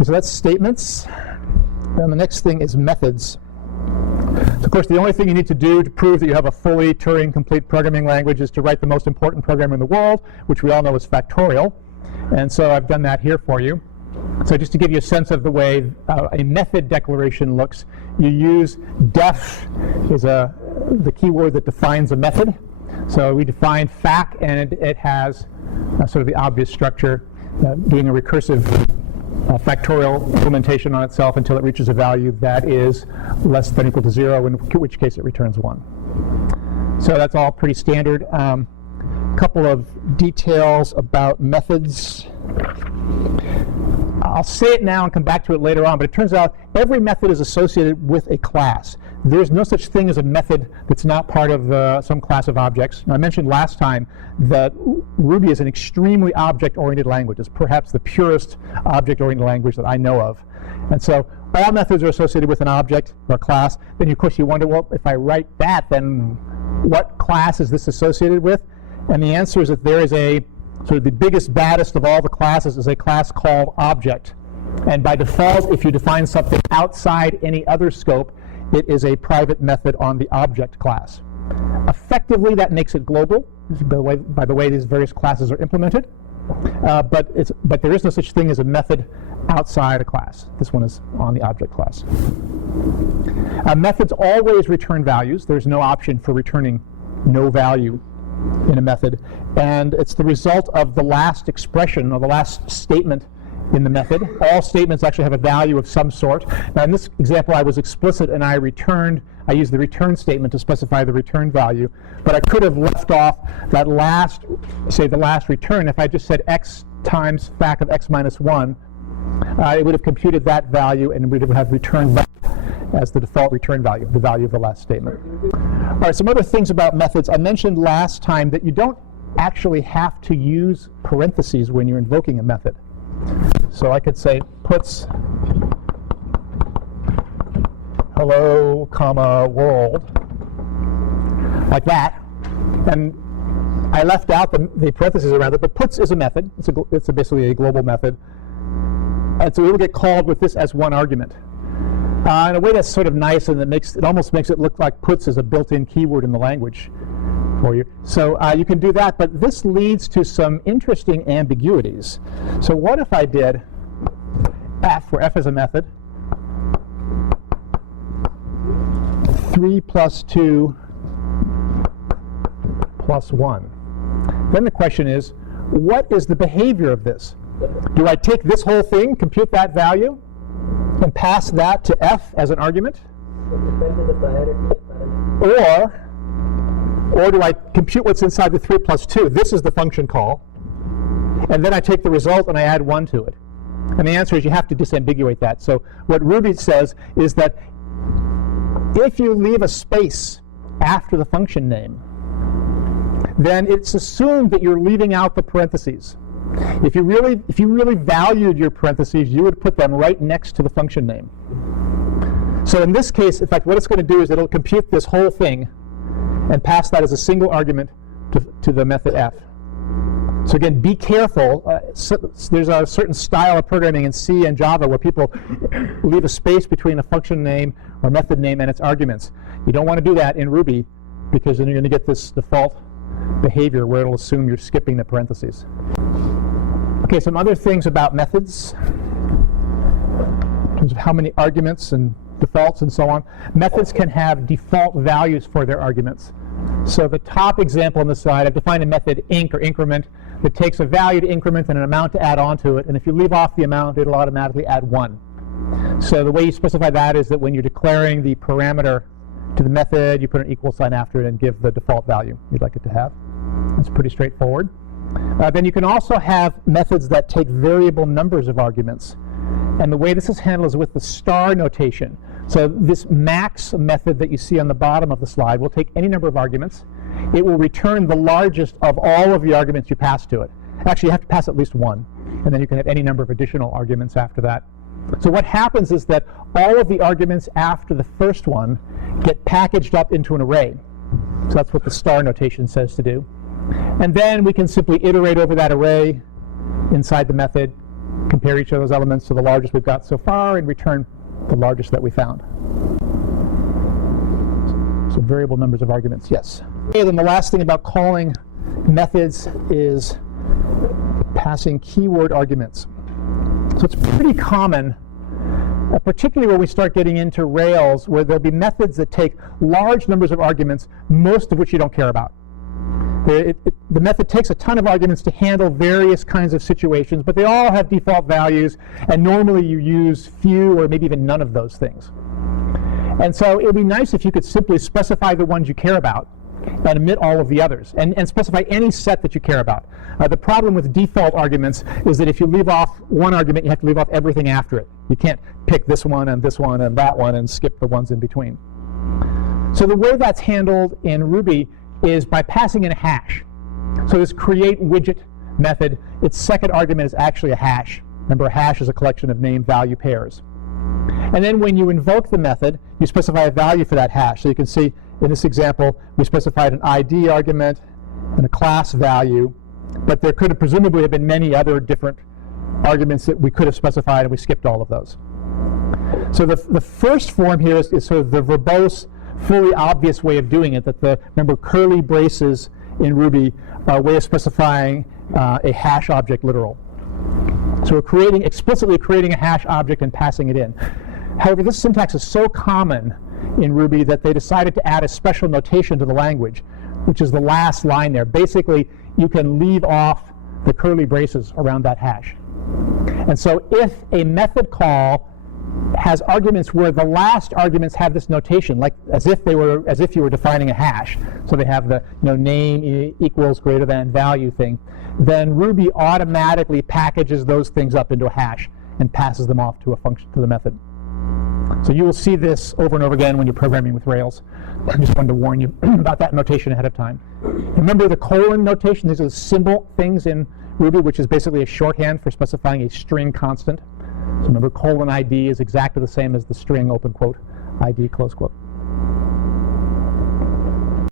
Okay, so that's statements. And the next thing is methods. So of course, the only thing you need to do to prove that you have a fully Turing-complete programming language is to write the most important program in the world, which we all know is factorial. And so I've done that here for you. So just to give you a sense of the way a method declaration looks, you use def is the keyword that defines a method. So we define fac, and it has sort of the obvious structure, doing a recursive factorial implementation on itself until it reaches a value that is less than or equal to 0, in which case it returns 1. So that's all pretty standard. Couple of details about methods. I'll say it now and come back to it later on, but it turns out every method is associated with a class. There's no such thing as a method that's not part of some class of objects. Now, I mentioned last time that Ruby is an extremely object-oriented language. It's perhaps the purest object-oriented language that I know of. And so all methods are associated with an object or a class. Then, of course, you wonder, well, if I write that, then what class is this associated with? And the answer is that there is a sort of the biggest, baddest of all the classes is a class called object. And by default, if you define something outside any other scope, it is a private method on the object class. Effectively, that makes it global, by the way these various classes are implemented. But there is no such thing as a method outside a class. This one is on the object class. Methods always return values. There's no option for returning no value in a method. And it's the result of the last expression, or the last statement in the method. All statements actually have a value of some sort. Now in this example I was explicit and I used the return statement to specify the return value, but I could have left off that last, say the last return. If I just said x times fac of x minus 1, it would have computed that value and we would have returned back as the default return value, the value of the last statement. All right, some other things about methods. I mentioned last time that you don't actually have to use parentheses when you're invoking a method. So I could say puts hello, comma, world, like that. And I left out the parentheses around it, but puts is a method. It's basically a global method. And so it will get called with this as one argument. In a way that's sort of nice, and it almost makes it look like puts is a built-in keyword in the language for you. So you can do that, but this leads to some interesting ambiguities. So what if I did f, where f is a method, 3 plus 2 plus 1? Then the question is, what is the behavior of this? Do I take this whole thing, compute that value, and pass that to f as an argument? Or do I compute what's inside the 3 plus 2? This is the function call. And then I take the result and I add 1 to it. And the answer is you have to disambiguate that. So what Ruby says is that if you leave a space after the function name, then it's assumed that you're leaving out the parentheses. If you really valued your parentheses, you would put them right next to the function name. So in this case, in fact, what it's going to do is it'll compute this whole thing and pass that as a single argument to the method f. So again, be careful. There's a certain style of programming in C and Java where people leave a space between a function name or method name and its arguments. You don't want to do that in Ruby, because then you're going to get this default behavior where it'll assume you're skipping the parentheses. Okay, some other things about methods in terms of how many arguments and defaults and so on. Methods can have default values for their arguments. So the top example on the slide, I've defined a method inc, or increment, that takes a value to increment and an amount to add on to it. And if you leave off the amount, it'll automatically add 1. So the way you specify that is that when you're declaring the parameter to the method, you put an equal sign after it and give the default value you'd like it to have. It's pretty straightforward. Then you can also have methods that take variable numbers of arguments. And the way this is handled is with the star notation. So this max method that you see on the bottom of the slide will take any number of arguments. It will return the largest of all of the arguments you pass to it. Actually, you have to pass at least 1. And then you can have any number of additional arguments after that. So what happens is that all of the arguments after the first one get packaged up into an array. So that's what the star notation says to do. And then we can simply iterate over that array inside the method, compare each of those elements to the largest we've got so far, and return the largest that we found. So variable numbers of arguments, yes. Okay, then the last thing about calling methods is passing keyword arguments. So it's pretty common, particularly when we start getting into Rails, where there'll be methods that take large numbers of arguments, most of which you don't care about. The method takes a ton of arguments to handle various kinds of situations, but they all have default values, and normally you use few or maybe even none of those things. And so it would be nice if you could simply specify the ones you care about and omit all of the others, and specify any set that you care about. The problem with default arguments is that if you leave off one argument, you have to leave off everything after it. You can't pick this one and that one and skip the ones in between. So the way that's handled in Ruby is by passing in a hash. So this create widget method, its second argument is actually a hash. Remember, a hash is a collection of name-value pairs. And then when you invoke the method, you specify a value for that hash. So you can see in this example, we specified an ID argument and a class value, but there could have presumably have been many other different arguments that we could have specified, and we skipped all of those. So the first form here is sort of the verbose, fully obvious way of doing it, remember, curly braces in Ruby are a way of specifying a hash object literal. So we're explicitly creating a hash object and passing it in. However, this syntax is so common in Ruby that they decided to add a special notation to the language, which is the last line there. Basically, you can leave off the curly braces around that hash. And so if a method call has arguments where the last arguments have this notation, like as if you were defining a hash, so they have the name equals greater than value thing, then Ruby automatically packages those things up into a hash and passes them off to a function, to the method. So you will see this over and over again when you're programming with Rails. I just wanted to warn you about that notation ahead of time. Remember the colon notation? These are the symbol things in Ruby, which is basically a shorthand for specifying a string constant. So remember, colon ID is exactly the same as the string open quote ID close quote.